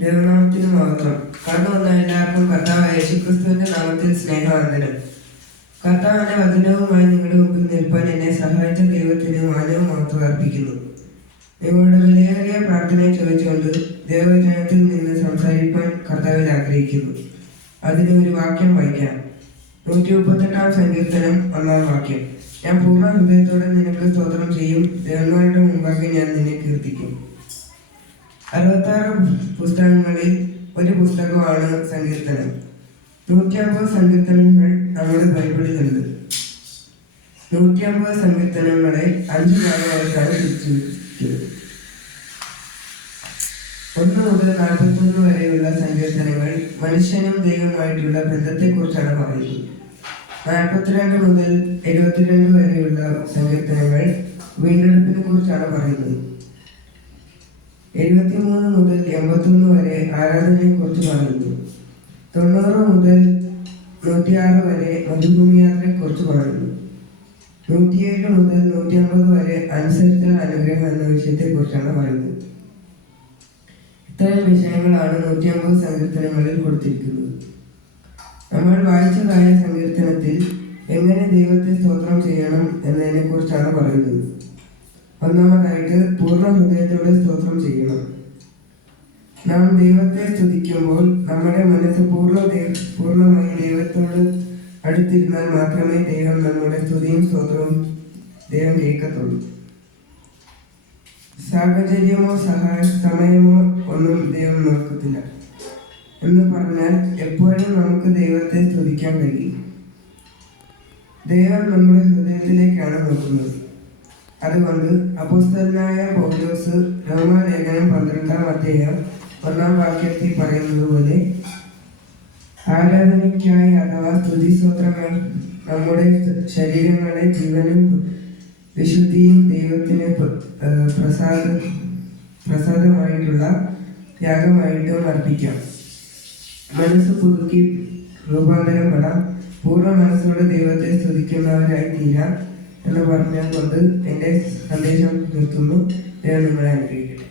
ദൈവനാമത്തിന് മഹത്വം. കടന്നു വന്ന എല്ലാവർക്കും കർത്താവായ യേശുക്രിസ്തുവിന്റെ നാമത്തിൽ സ്നേഹവന്ദനം. കർത്താവിന്റെ വചനവുമായി നിങ്ങളുടെ മുമ്പിൽ നിൽപ്പാൻ എന്നെ സഹായിച്ച ദൈവത്തിന് മാനവും മഹത്വം അർപ്പിക്കുന്നു. നിങ്ങളുടെ വിലയേറിയ പ്രാർത്ഥനയെ ചോദിച്ചുകൊണ്ട് ദൈവവചനത്തിൽ നിന്ന് സംസാരിക്കാൻ കർത്താവിൽ ആഗ്രഹിക്കുന്നു. അതിന് ഒരു വാക്യം വായിക്കാം. 138 സങ്കീർത്തനം 1 വാക്യം. ഞാൻ പൂർണ്ണ ഹൃദയത്തോടെ നിനക്ക് സ്തോത്രം ചെയ്യും, ദേവന്മാരുടെ മുമ്പാകെ ഞാൻ നിന്നെ കീർത്തിക്കും. 66 പുസ്തകങ്ങളിൽ ഒരു പുസ്തകമാണ് സങ്കീർത്തനം. 150 സങ്കീർത്തനങ്ങൾ നമ്മുടെ ബൈബിളിലുണ്ട്. 150 സങ്കീർത്തനങ്ങളെ 5 ഭാഗമായിട്ടാണ് തിരിച്ചിരിക്കുന്നത്. 1 മുതൽ 41 വരെയുള്ള സങ്കീർത്തനങ്ങൾ മനുഷ്യനും ദൈവമായിട്ടുള്ള ബന്ധത്തെക്കുറിച്ചാണ് പറയുന്നത്. 42 മുതൽ 72 വരെയുള്ള സങ്കീർത്തനങ്ങൾ വീണ്ടെടുപ്പിനെ കുറിച്ചാണ് പറയുന്നത്. 73 മുതൽ 81 വരെ ആരാധനയെ കുറിച്ച് പറയുന്നു. 90 മുതൽ 106 വരെ മരുഭൂമി യാത്രയെ കുറിച്ച് പറയുന്നു. 107 മുതൽ 150 വരെ അനുസരിച്ച അനുഗ്രഹം എന്ന വിഷയത്തെ കുറിച്ചാണ് പറയുന്നത്. ഇത്തരം വിഷയങ്ങളാണ് 150 സങ്കീർത്തനങ്ങളിൽ കൊടുത്തിരിക്കുന്നത്. നമ്മൾ വായിച്ചതായ സങ്കീർത്തനത്തിൽ എങ്ങനെ ദൈവത്തെ സ്തോത്രം ചെയ്യണം എന്നതിനെ കുറിച്ചാണ് പറയുന്നത്. ഒന്നാമതായിട്ട് പൂർണ്ണ ഹൃദയത്തോടെ സ്തോത്രം ചെയ്യണം. നാം ദൈവത്തെ സ്തുതിക്കുമ്പോൾ നമ്മുടെ മനസ്സ് പൂർണ്ണമായി ദൈവത്തോട് അടുത്തിരുന്നാൽ മാത്രമേ ദൈവം നമ്മുടെ സ്തുതിയും സ്തോത്രവും ദൈവം കേൾക്കത്തുള്ളൂ. സാഹചര്യമോ സമയമോ ഒന്നും ദൈവം നോക്കത്തില്ല. എന്ന് പറഞ്ഞാൽ എപ്പോഴും നമുക്ക് ദൈവത്തെ സ്തുതിക്കാൻ കഴിയും. ദൈവം നമ്മുടെ ഹൃദയത്തിലേക്കാണ് നോക്കുന്നത്. അതുകൊണ്ട് അപ്പോസ്തലനായ പൗലോസ് റോമാലേഖനം 12-ാം അധ്യായം 1-ാം വാക്യത്തിൽ പറയുന്നത് പോലെ ആരാധനയ്ക്കായി അഥവാ സ്തുതിസ്തോത്രങ്ങൾ നമ്മുടെ ശരീരങ്ങളെ ജീവനും വിശുദ്ധിയും ദൈവത്തിന് പ്രസാദമായിട്ടുള്ള യാഗമായിട്ടും അർപ്പിക്കാം. മനസ്സ് പുതുക്കി രൂപാന്തരപ്പെടാം, പൂർണ്ണ മനസ്സോടെ ദൈവത്തെ സ്തുതിക്കുന്നവരായി തീരാം എന്ന് പറഞ്ഞുകൊണ്ട് എൻ്റെ സന്ദേശം നിർത്തുന്നു. ദൈവം നിങ്ങളെ അനുഗ്രഹിക്കട്ടെ.